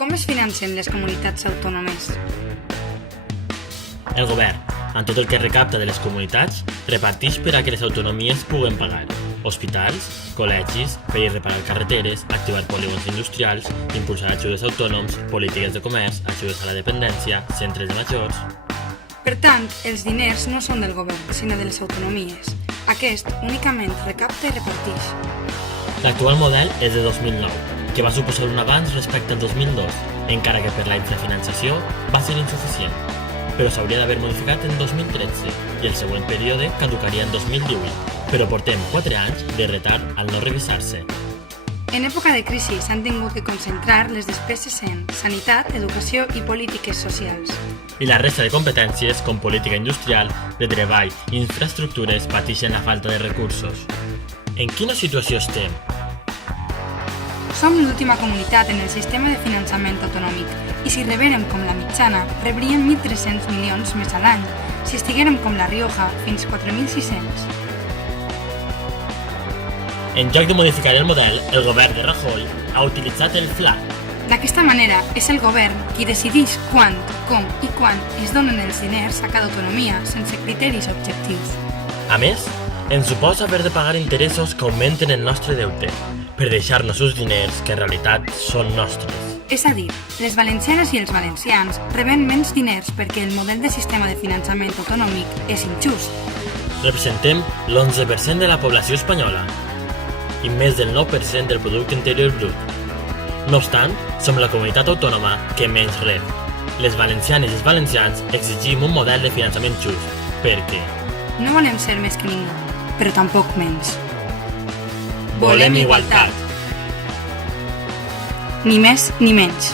Com es financen les comunitats autònomes? El govern, amb tot el que recapta de les comunitats, reparteix per a que les autonomies puguen pagar hospitals, col·legis, fer i reparar carreteres, activar polígons industrials, impulsar ajudes a autònoms, polítiques de comerç, ajudes a la dependència, centres de majors... Per tant, els diners no són del govern, sinó de les autonomies. Aquest únicament recapta i reparteix. L'actual model és de 2009, que va suposar un avanç respecte al 2002, encara que per la infrafinançació va ser insuficient, però s'hauria d'haver modificat en 2013 i el següent període caducaria en 2018, però portem 4 anys de retard al no revisar-se. En època de crisi s'han tingut que concentrar les despeses en sanitat, educació i polítiques socials. I la resta de competències, com política industrial, de treball i infraestructures, pateixen la falta de recursos. En quina situació estem? Som l'última comunitat en el sistema de finançament autonòmic i si rebérem com la mitjana, rebríem 1.300 milions més a l'any. Si estiguérem com la Rioja, fins 4.600. En lloc de modificar el model, el govern de Rajoy ha utilitzat el FLA. D'aquesta manera, és el govern qui decideix quan, com i quan es donen els diners a cada autonomia sense criteris objectius. A més, ens suposa haver de pagar interessos que augmenten el nostre deute, per deixar-nos uns diners que en realitat són nostres. És a dir, les valencianes i els valencians reben menys diners perquè el model de sistema de finançament autonòmic és injust. Representem l'11% de la població espanyola i més del 9% del producte interior brut. No obstant, som la comunitat autònoma que menys rep. Les valencianes i els valencians exigim un model de finançament just, perquè no volem ser més que ningú, però tampoc menys. volem igualtat. Ni més ni menys.